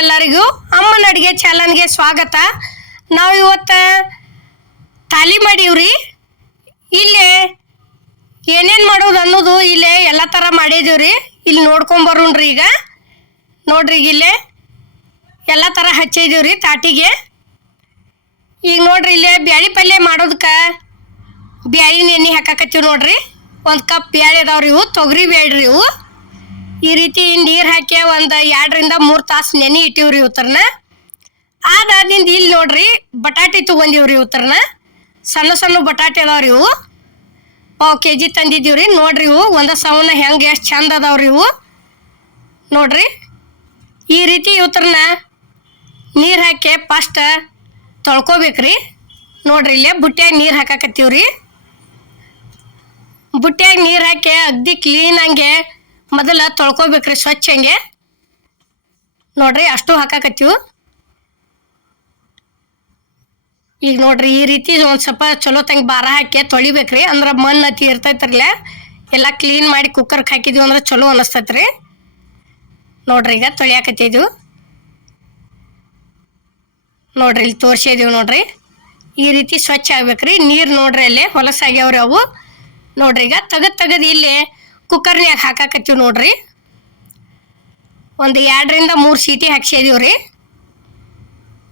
ಎಲ್ಲರಿಗೂ ಅಮ್ಮನ ಅಡುಗೆ ಚಾನಲ್ಗೆ ಸ್ವಾಗತ. ನಾವು ಇವತ್ತು ತಾಲಿ ಮಾಡೀವ್ರಿ. ಇಲ್ಲೇ ಏನೇನು ಮಾಡೋದು ಅನ್ನೋದು ಇಲ್ಲೇ ಎಲ್ಲ ಥರ ಮಾಡಿದೀವ್ರಿ. ಇಲ್ಲಿ ನೋಡ್ಕೊಂಬರೋಣ್ರಿ ಈಗ. ನೋಡ್ರಿ ಈಗ ಇಲ್ಲೇ ಎಲ್ಲ ಥರ ಹಚ್ಚಿದೀವ್ರಿ ತಾಟಿಗೆ. ಈಗ ನೋಡ್ರಿ ಇಲ್ಲೇ ಬ್ಯಾಳಿ ಪಲ್ಯ ಮಾಡೋದಕ್ಕೆ ಬ್ಯಾಳಿನ ಎಣ್ಣೆ ಹಾಕಾಕತ್ತೀವಿ ನೋಡ್ರಿ. ಒಂದು ಕಪ್ ಬ್ಯಾಳಿ ಅದಾವ್ರಿ ಇವು, ತೊಗರಿ ಬೇಡ್ರಿ ಇವು. ಈ ರೀತಿ ನೀರು ಹಾಕಿ ಒಂದು ಎರಡರಿಂದ ಮೂರು ತಾಸು ನೆನೆ ಇಟ್ಟಿವ್ರಿ ಇವತ್ತರನ್ನ ಅದಾದಿಂದ ಇಲ್ಲಿ ನೋಡ್ರಿ ಬಟಾಟೆ ತೊಗೊಂಡಿವ್ರಿ ಉತ್ತರನ. ಸಣ್ಣ ಸಣ್ಣ ಬಟಾಟೆ ಅದಾವ್ರಿ ಇವು. ಪಾವು ಕೆ ಜಿ ತಂದಿದ್ದೀವ್ರಿ. ನೋಡ್ರಿ ಇವು ಒಂದ ಸವನ ಹೆಂಗೆ ಎಷ್ಟು ಚಂದ ಅದಾವ್ರಿ ಇವು. ನೋಡ್ರಿ. ಈ ರೀತಿ ಇವತ್ತರನ ನೀರು ಹಾಕಿ ಫಸ್ಟ್ ತೊಳ್ಕೊಬೇಕ್ರಿ. ನೋಡ್ರಿ ಇಲ್ಲೇ ಬುಟ್ಟಿಯಾಗ ನೀರು ಹಾಕಾಕತ್ತೀವ್ರಿ. ಬುಟ್ಟಿಯಾಗ ನೀರು ಹಾಕಿ ಅಗ್ದಿ ಕ್ಲೀನಂಗೆ ಮೊದಲ ತೊಳ್ಕೊಬೇಕ್ರಿ ಸ್ವಚ್ಛ ಹಂಗೆ. ನೋಡ್ರಿ ಅಷ್ಟು ಹಾಕಾಕತ್ತೀವಿ. ಈಗ ನೋಡ್ರಿ ಈ ರೀತಿ ಒಂದು ಸ್ವಲ್ಪ ಚಲೋ ತಂಗೆ ಬಾರ ಹಾಕಿ ತೊಳಿಬೇಕ್ರಿ. ಅಂದ್ರೆ ಮಣ್ಣು ಅತಿ ಇರ್ತೈತ್ರಲ್ಲ. ಎಲ್ಲ ಕ್ಲೀನ್ ಮಾಡಿ ಕುಕ್ಕರ್ಗೆ ಹಾಕಿದ್ವಿ ಅಂದ್ರೆ ಚಲೋ ಅನ್ನಿಸ್ತೈತ್ರಿ ನೋಡ್ರಿ ಈಗ ತೊಳಿಯಾಕತ್ತಿದ್ವು. ನೋಡ್ರಿ ಇಲ್ಲಿ ತೋರ್ಸಿದೀವಿ ನೋಡ್ರಿ. ಈ ರೀತಿ ಸ್ವಚ್ಛ ಆಗ್ಬೇಕ್ರಿ. ನೀರು ನೋಡ್ರಿ ಅಲ್ಲಿ ಹೊಲಸಾಗ್ಯಾವ್ರಿ ಅವು. ನೋಡ್ರಿ ಈಗ ತೆಗದ್ ತೆಗದ್ ಇಲ್ಲಿ ಕುಕ್ಕರ್ನ್ಯಾಗ ಹಾಕಾಕತ್ತೀವಿ ನೋಡ್ರಿ. ಒಂದು ಎರಡರಿಂದ ಮೂರು ಸೀಟಿ ಹಾಕ್ಸಿದೀವಿ ರೀ.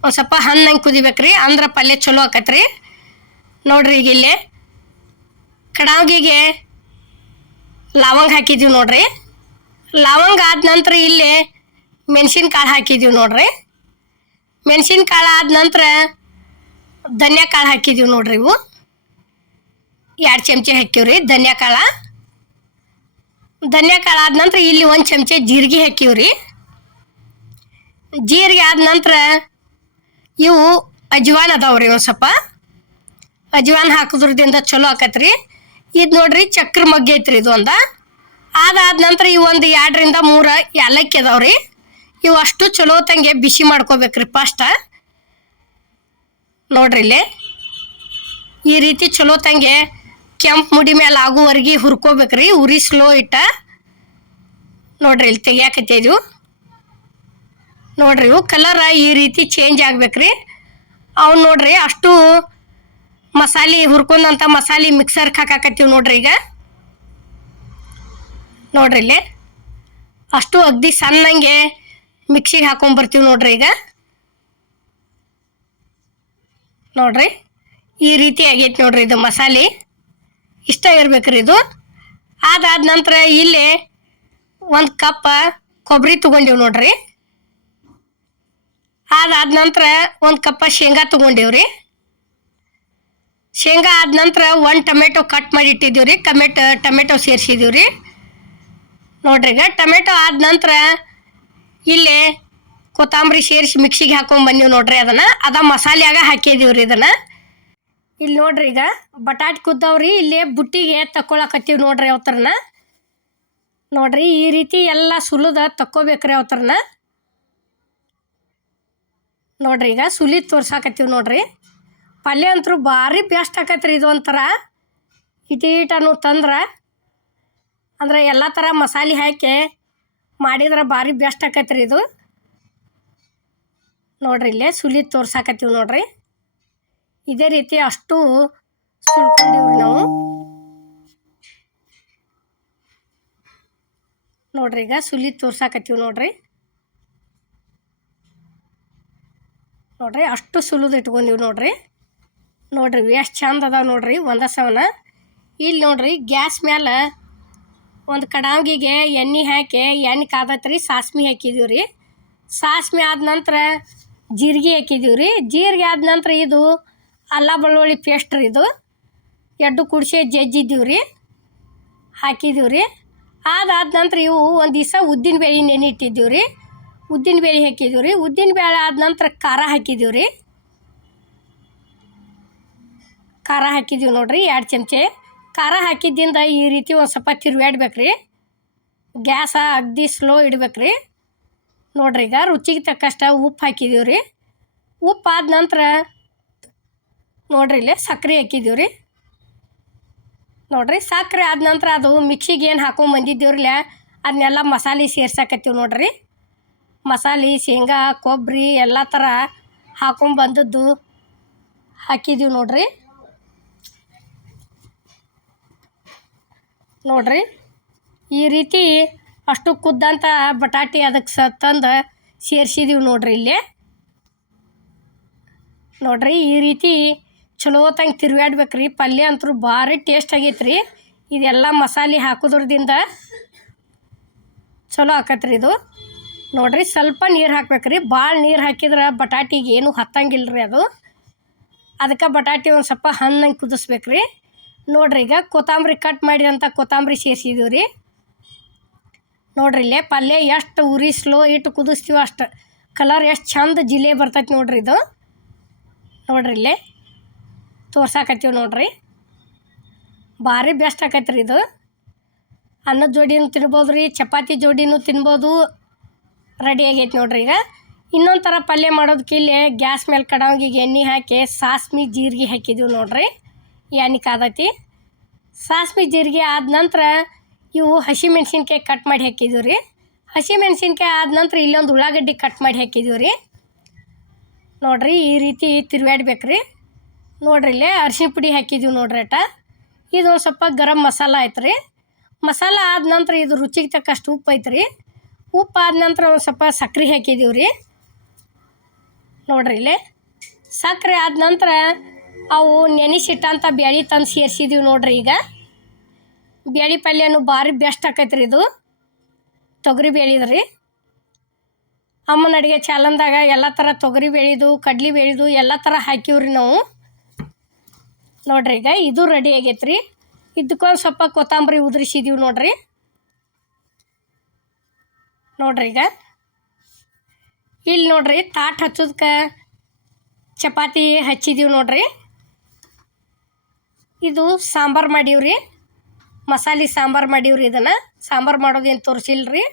ಒಂದು ಸ್ವಲ್ಪ ಹಣ್ಣಂಗೆ ಕುದಿಬೇಕ್ರಿ, ಅಂದ್ರೆ ಪಲ್ಯ ಚಲೋ ಆಕತ್ರಿ. ನೋಡ್ರಿ ಈಗ ಇಲ್ಲಿ. ಕಡಾವಿಗೆ ಲವಂಗ ಹಾಕಿದ್ದೀವಿ ನೋಡ್ರಿ. ಲವಂಗ ಆದ ನಂತರ ಇಲ್ಲಿ ಮೆಣಸಿನ್ಕಾಳು ಹಾಕಿದ್ದೀವಿ ನೋಡ್ರಿ. ಮೆಣಸಿನ್ಕಾಳು ಆದ ನಂತರ ಧನ್ಯಾ ಕಾಳು ಹಾಕಿದ್ದೀವಿ ನೋಡ್ರಿ ಇವು. ಎರಡು ಚಮಚೆ ಹಾಕಿವ್ರಿ ಧನ್ಯಾ ಕಾಳ ಧನ್ಯಾ ಕಾಳು ಆದ ನಂತರ ಇಲ್ಲಿ ಒಂದು ಚಮಚ ಜೀರಿಗೆ ಹಾಕಿವ್ರಿ. ಜೀರಿಗೆ ಆದ ನಂತರ ಇವು ಅಜ್ವಾನ್ ಅದಾವ್ರಿ ಒಂದು ಸ್ವಲ್ಪ. ಅಜ್ವಾನ್ ಹಾಕಿದ್ರದಿಂದ ಚಲೋ ಆಕತ್ರಿ. ಇದು ನೋಡ್ರಿ ಚಕ್ರ ಮಗ್ಗಿ ಐತ್ರಿ ಇದು ಒಂದ. ಅದಾದ ನಂತರ ಇವು ಒಂದು ಎರಡರಿಂದ ಮೂರು ಏಲಕ್ಕಿ ಅದಾವ್ರಿ. ಇವು ಅಷ್ಟು ಚಲೋ ತಂಗೆ ಬಿಸಿ ಮಾಡ್ಕೋಬೇಕ್ರಿ ಫಸ್ಟ್ ನೋಡ್ರಿ ಇಲ್ಲಿ. ಈ ರೀತಿ ಚಲೋ ತಂಗೆ ಕೆಂಪು ಮುಡಿ ಮ್ಯಾಲ ಆಗುವರೆಗೆ ಹುರ್ಕೋಬೇಕ್ರಿ, ಉರಿ ಸ್ಲೋ ಇಟ್ಟ. ನೋಡ್ರಿ ಇಲ್ಲಿ ಇದು. ನೋಡ್ರಿ ಇವು ಕಲರ್ ಈ ರೀತಿ ಚೇಂಜ್ ಆಗ್ಬೇಕ್ರಿ. ಅವ್ ನೋಡ್ರಿ ಅಷ್ಟು ಮಸಾಲೆ ಹುರ್ಕೊಂಡಂತ ಮಸಾಲೆ ಮಿಕ್ಸರ್ಗೆ ಹಾಕಾಕತ್ತೀವಿ ನೋಡ್ರಿ ಈಗ. ನೋಡ್ರಿ ಇಲ್ಲಿ. ಅಷ್ಟು ಅಗ್ದಿ ಸಣ್ಣಂಗೆ ಮಿಕ್ಸಿಗೆ ಹಾಕೊಂಡ್ಬರ್ತೀವಿ ನೋಡ್ರಿ ಈಗ. ನೋಡ್ರಿ ಈ ರೀತಿ ಆಗೈತೆ ನೋಡ್ರಿ ಇದು ಮಸಾಲೆ. ಇಷ್ಟ ಇರ್ಬೇಕ್ರಿ ಇದು. ಅದಾದ ನಂತರ ಇಲ್ಲಿ ಒಂದು ಕಪ್ ಕೊಬ್ಬರಿ ತೊಗೊಂಡಿವಿ ನೋಡ್ರಿ. ಅದಾದ ನಂತರ ಒಂದು ಕಪ್ಪ ಶೇಂಗಾ ತೊಗೊಂಡೇವ್ರಿ ಶೇಂಗಾ ಆದ ನಂತರ ಒಂದು ಟೊಮೆಟೊ ಕಟ್ ಮಾಡಿ ಇಟ್ಟಿದ್ದೀವಿ ರೀ, ಟೊಮೆಟೊ ಟೊಮೆಟೊ ಸೇರಿಸಿದ್ದೀವಿ ನೋಡ್ರಿ ಈಗ ಟೊಮೆಟೊ ಆದ ನಂತರ ಇಲ್ಲಿ ಕೊತ್ತಂಬರಿ ಸೇರಿಸಿ ಮಿಕ್ಸಿಗೆ ಹಾಕೊಂಡು ಬಂದೀವಿ ನೋಡ್ರಿ ಅದನ್ನು. ಅದ ಮಸಾಲೆಯಾಗ ಹಾಕಿದೀವಿ ರೀ ಇದನ್ನ. ಇಲ್ಲಿ ನೋಡ್ರಿ ಈಗ ಬಟಾಟ್ ಕುದ್ದವ್ರಿ, ಇಲ್ಲಿ ಬುಟ್ಟಿಗೆ ತಕೊಳಕತ್ತೀವಿ ನೋಡ್ರಿ ಅವತ್ತರನ ನೋಡ್ರಿ ಈ ರೀತಿ ಎಲ್ಲ ಸುಲಿದ ತಕ್ಕೋಬೇಕ್ರಿ ಅವತ್ತರನ ನೋಡ್ರಿ ಈಗ ಸುಲಿ ತೋರ್ಸಾಕತ್ತೀವಿ ನೋಡ್ರಿ. ಪಲ್ಯ ಅಂತೂ ಭಾರಿ ಬೆಸ್ಟ್ ಆಕತ್ರಿ ಇದು ಒಂಥರ. ಇಟೀಟನು ತಂದ್ರೆ. ಅಂದ್ರೆ ಎಲ್ಲ ಥರ ಮಸಾಲೆ ಹಾಕಿ ಮಾಡಿದ್ರೆ ಭಾರಿ ಬೆಸ್ಟ್ ಆಕತ್ರಿ ಇದು. ನೋಡ್ರಿ ಇಲ್ಲೇ ಸುಲಿ ತೋರ್ಸಾಕತ್ತೀವಿ ನೋಡ್ರಿ. ಇದೇ ರೀತಿ ಅಷ್ಟು ಸುಳ್ಕೊಂಡಿವ್ರಿ ನಾವು. ನೋಡ್ರಿ ಈಗ ಸುಲಿ ತೋರ್ಸಾಕತ್ತೀವಿ ನೋಡ್ರಿ. ನೋಡ್ರಿ ಅಷ್ಟು ಸುಲಿದು ಇಟ್ಕೊಂಡಿವಿ ನೋಡ್ರಿ. ನೋಡ್ರಿ ಎಷ್ಟು ಚಂದ ಅದಾವೆ ನೋಡ್ರಿ ಒಂದ ಸವನ. ಇಲ್ಲಿ ನೋಡ್ರಿ ಗ್ಯಾಸ್ ಮ್ಯಾಲೆ ಒಂದು ಕಡಾವಿಗೆ ಎಣ್ಣೆ ಹಾಕಿ ಎಣ್ಣೆ ಕಾದತ್ರಿ ಸಾಸ್ಮಿ ಹಾಕಿದೀವಿ ರೀ. ಸಾಸ್ಮಿ ಆದ ನಂತರ ಜೀರಿಗೆ ಹಾಕಿದೀವಿ ರೀ. ಜೀರಿಗೆ ಆದ ನಂತರ ಇದು ಅಲ್ಲ ಬೆಳ್ಳುಳ್ಳಿ ಪೇಸ್ಟ್ ರೀ ಇದು. ಎಡ್ಡು ಕುಡಿಸಿ ಜಜ್ಜಿದ್ದೀವಿ ರೀ. ಹಾಕಿದ್ದೀವಿ ರೀ. ಅದಾದ ನಂತರ ಇವು ಒಂದು ದಿವಸ ಉದ್ದಿನ ಬೇಳೆ ನೆನೆ ಇಟ್ಟಿದ್ದೀವಿ ರೀ. ಉದ್ದಿನ ಬೇಳೆ ಹಾಕಿದ್ದೀವಿ ರೀ. ಉದ್ದಿನ ಬೇಳೆ ಆದ ನಂತರ ಖಾರ ಹಾಕಿದ್ದೀವಿ ರೀ. ಖಾರ ಹಾಕಿದ್ದೀವಿ ನೋಡಿರಿ ಎರಡು ಚಮಚೆ. ಖಾರ ಹಾಕಿದ್ದಿಂದ ಈ ರೀತಿ ಒಂದು ಸ್ವಲ್ಪ ತಿರುಗಾಡ್ಬೇಕ್ರಿ ಗ್ಯಾಸ ಅಗ್ದಿ ಸ್ಲೋ ಇಡ್ಬೇಕ್ರಿ ನೋಡ್ರಿ ಈಗ ರುಚಿಗೆ ತಕ್ಕಷ್ಟ ಉಪ್ಪು ಹಾಕಿದ್ದೀವಿ ರೀ. ಉಪ್ಪು ಆದ ನಂತರ ನೋಡ್ರಿ ಇಲ್ಲಿ ಸಕ್ಕರೆ ಹಾಕಿದೀವಿ ರೀ. ನೋಡ್ರಿ ಸಕ್ಕರೆ ಆದ ನಂತರ ಅದು ಮಿಕ್ಸಿಗೆ ಏನು ಹಾಕೊಂಡು ಬಂದಿದ್ದೀವ್ರಲ್ಲ ಅದನ್ನೆಲ್ಲ ಮಸಾಲೆ ಸೇರ್ಸಾಕತ್ತೀವಿ ನೋಡ್ರಿ. ಮಸಾಲೆ, ಶೇಂಗಾ ಕೊಬ್ಬರಿ ಎಲ್ಲ ಥರ ಹಾಕೊಂಬಂದದ್ದು ಹಾಕಿದ್ದೀವಿ ನೋಡ್ರಿ. ನೋಡ್ರಿ ಈ ರೀತಿ ಅಷ್ಟು ಕುದ್ದಂಥ ಬಟಾಟೆ ಅದಕ್ಕೆ ಸ ತಂದು ಸೇರ್ಸಿದ್ದೀವಿ ನೋಡ್ರಿ ಇಲ್ಲಿ. ನೋಡ್ರಿ ಈ ರೀತಿ ಚಲೋ ತಂಗೆ ರೀ ಪಲ್ಯ ಅಂತೂ ಭಾರಿ ಟೇಸ್ಟ್ ಆಗೈತ್ರಿ. ಇದೆಲ್ಲ ಮಸಾಲೆ ಹಾಕೋದ್ರದಿಂದ ಚಲೋ ಆಕತ್ರಿ ಇದು. ನೋಡಿರಿ ಸ್ವಲ್ಪ ನೀರು ಹಾಕ್ಬೇಕ್ರಿ. ಭಾಳ ನೀರು ಹಾಕಿದ್ರೆ ಬಟಾಟಿಗೆ ಏನು ಹತ್ತಂಗಿಲ್ಲ ರೀ ಅದು. ಅದಕ್ಕೆ ಬಟಾಟಿ ಒಂದು ಸ್ವಲ್ಪ ಹಣ್ಣಂಗೆ ಕುದಿಸ್ಬೇಕ್ರಿ. ನೋಡ್ರಿ ಈಗ ಕೊತ್ತಂಬರಿ ಕಟ್ ಮಾಡಿದಂಥ ಕೊತ್ತಂಬರಿ ಸೇರಿಸಿದೀವಿ ರೀ ನೋಡ್ರಿ ಇಲ್ಲೇ ಪಲ್ಯ ಎಷ್ಟು ಉರಿ ಸ್ಲೋ ಇಟ್ಟು ಕುದಿಸ್ತೀವೋ ಅಷ್ಟು. ಕಲರ್ ಎಷ್ಟು ಚಂದ ಜಿಲೆ ಬರ್ತೈತೆ ನೋಡ್ರಿ ಇದು. ನೋಡ್ರಿ ಇಲ್ಲೇ. ತೋರ್ಸಾಕತ್ತೀವಿ ನೋಡ್ರಿ. ಭಾರಿ ಬೆಸ್ಟ್ ಆಕೈತೆ ರೀ ಇದು. ಅನ್ನದ ಜೋಡಿನೂ ತಿನ್ಬೋದು ರೀ ಚಪಾತಿ ಜೋಡಿನೂ ತಿನ್ಬೋದು. ರೆಡಿ ಆಗೈತೆ ನೋಡ್ರಿ ಈಗ. ಇನ್ನೊಂದು ಥರ ಪಲ್ಯ ಮಾಡೋದಕ್ಕೆ ಇಲ್ಲಿ ಗ್ಯಾಸ್ ಮೇಲೆ ಕಡಾವಿಗೆ ಎಣ್ಣೆ ಹಾಕಿ, ಸಾಸ್ಮಿ ಜೀರಿಗೆ ಹಾಕಿದ್ದೀವಿ ನೋಡ್ರಿ. ಎಣ್ಣೆ ಕಾದತಿ ಸಾಸ್ಮಿ ಜೀರಿಗೆ ಆದ ನಂತರ ಇವು ಹಸಿಮೆಣ್ಸಿನ್ಕಾಯಿ ಕಟ್ ಮಾಡಿ ಹಾಕಿದ್ದೀವಿ ರೀ. ಹಸಿಮೆಣ್ಸಿನ್ಕಾಯಿ ಆದ ನಂತರ ಇಲ್ಲೊಂದು ಉಳ್ಳಾಗಡ್ಡಿ ಕಟ್ ಮಾಡಿ ಹಾಕಿದ್ದೀವಿ ರೀ. ನೋಡ್ರಿ ಈ ರೀತಿ ತಿರುಗಾಡ್ಬೇಕು ರೀ ನೋಡ್ರಿ ಇಲ್ಲೇ ಅರಿಶಿನ ಪುಡಿ ಹಾಕಿದ್ದೀವಿ ನೋಡ್ರಿ ಅಟ. ಇದು ಸ್ವಲ್ಪ ಗರಂ ಮಸಾಲ ಆಯ್ತು ರೀ ಮಸಾಲ ಆದ ನಂತರ ಇದು ರುಚಿಗೆ ತಕ್ಕಷ್ಟು ಉಪ್ಪು ರೀ ಉಪ್ಪು ಆದ ನಂತರ ಒಂದು ಸ್ವಲ್ಪ ಸಕ್ಕರೆ ಹಾಕಿದ್ದೀವಿ ರೀ. ನೋಡ್ರಿ ಇಲ್ಲಿ. ಸಕ್ಕರೆ ಆದ ನಂತರ ಅವು ನೆನೆಸಿಟ್ಟಂಥ ಬ್ಯಾಳಿ ತಂದು ಸೇರಿಸಿದ್ದೀವಿ ನೋಡ್ರಿ ಈಗ. ಬ್ಯಾಳಿ ಪಲ್ಯನೂ ಭಾರಿ ಬೆಸ್ಟ್ ಆಕೈತೆ ರೀ ಇದು. ತೊಗರಿ ಬೇಳಿದ್ರಿ ಅಮ್ಮನ ಅಡುಗೆ ಚಾಲನ್ದಾಗ ಎಲ್ಲ ಥರ ತೊಗರಿ ಬೇಳಿದು ಕಡ್ಲಿ ಬೇಳಿದು ಎಲ್ಲ ಥರ ಹಾಕಿವ್ರಿ ನಾವು. ನೋಡ್ರಿ ಈಗ ಇದು ರೆಡಿ ಆಗೈತ್ರಿ. ಇದಕ್ಕೊಂದು ಸ್ವಲ್ಪ ಕೊತ್ತಂಬರಿ ಉದುರಿಸಿದೀವಿ ನೋಡ್ರಿ. ನೋಡ್ರಿ ಈಗ. ಇಲ್ಲಿ ನೋಡ್ರಿ ತಾಟ್ ಹಚ್ಚೋದಕ್ಕೆ ಚಪಾತಿ ಹಚ್ಚಿದೀವಿ ನೋಡ್ರಿ. ಇದು ಸಾಂಬಾರು ಮಾಡೀವ್ರಿ. ಮಸಾಲೆ ಸಾಂಬಾರು ಮಾಡೀವ್ರಿ ಇದನ್ನು. ಸಾಂಬಾರು ಮಾಡೋದೇನು ತೋರಿಸಿಲ್ಲ ರೀ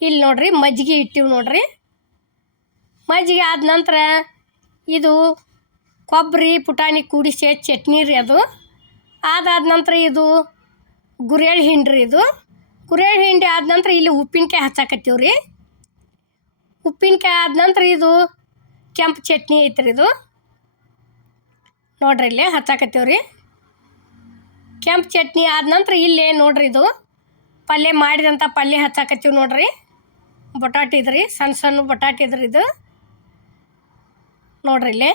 ಇಲ್ಲಿ ನೋಡ್ರಿ ಮಜ್ಜಿಗೆ ಇಟ್ಟಿವಿ ನೋಡ್ರಿ. ಮಜ್ಜಿಗೆ ಆದ ನಂತರ ಇದು ಕೊಬ್ಬರಿ, ಪುಟಾಣಿ, ಕೂಡಿಸಿ ಚಟ್ನಿ ರೀ ಅದು. ಅದಾದ ನಂತರ ಇದು ಗುರೇಳ್ ರೀ ಇದು. ಗುರೇಳ್ ಹಿಂಡಿ ಆದ ನಂತರ ಇಲ್ಲಿ ಉಪ್ಪಿನಕಾಯಿ ಹಚ್ಚಾಕತ್ತೀವಿ ರೀ. ಉಪ್ಪಿನಕಾಯಿ ಆದ ನಂತರ ಇದು ಕೆಂಪು ಚಟ್ನಿ ಐತ್ರಿ ಇದು. ನೋಡ್ರಿ ಇಲ್ಲಿ ಹಚ್ಚಾಕತ್ತೀವಿ ರೀ. ಕೆಂಪು ಚಟ್ನಿ ಆದ ನಂತರ ಇಲ್ಲಿ ನೋಡ್ರಿ ಇದು. ಪಲ್ಯ ಮಾಡಿದಂಥ ಪಲ್ಯ ಹಚ್ಚಾಕತ್ತೀವಿ ನೋಡ್ರಿ. ಬಟಾಟಿ ಇದ್ರಿ ಸಣ್ಣ ಸಣ್ಣ ಬಟಾಟಿ ಇದ್ರಿ ಇದು. ನೋಡ್ರಿ ಇಲ್ಲಿ.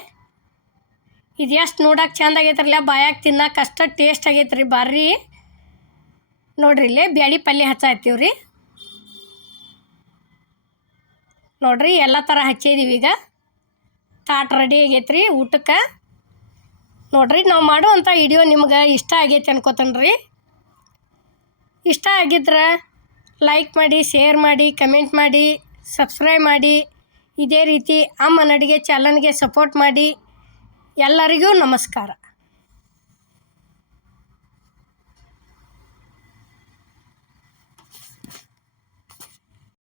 ಇದು ಎಷ್ಟು ನೋಡಕ್ಕೆ ಚಂದ ಆಗೈತ್ರಲ್ಲ ಬಾಯಾಗ ತಿನ್ನಕ್ಕೆ ಕಷ್ಟ ಟೇಸ್ಟ್ ಆಗೈತ್ರಿ ಬರ್ರಿ. ನೋಡ್ರಿ ಇಲ್ಲಿ ಬ್ಯಾಳಿ ಪಲ್ಯ ಹಚ್ಚಾಯ್ತೀವಿ ರೀ ನೋಡ್ರಿ ಎಲ್ಲ ಥರ ಹಚ್ಚಿದೀವಿ ಈಗ. ತಾಟ್ ರೆಡಿ ಆಗೈತ್ರಿ ಊಟಕ್ಕೆ. ನೋಡ್ರಿ ನಾವು ಮಾಡುವಂಥ ವಿಡಿಯೋ ನಿಮ್ಗೆ ಇಷ್ಟ ಆಗೈತೆ ಅನ್ಕೋತೇನೆ ರೀ ಇಷ್ಟ ಆಗಿದ್ರೆ ಲೈಕ್ ಮಾಡಿ ಶೇರ್ ಮಾಡಿ ಕಮೆಂಟ್ ಮಾಡಿ ಸಬ್ಸ್ಕ್ರೈಬ್ ಮಾಡಿ. ಇದೇ ರೀತಿ ಅಮ್ಮನ ಅಡುಗೆ ಚಾನಲ್ಗೆ ಸಪೋರ್ಟ್ ಮಾಡಿ. ಎಲ್ಲರಿಗೂ ನಮಸ್ಕಾರ.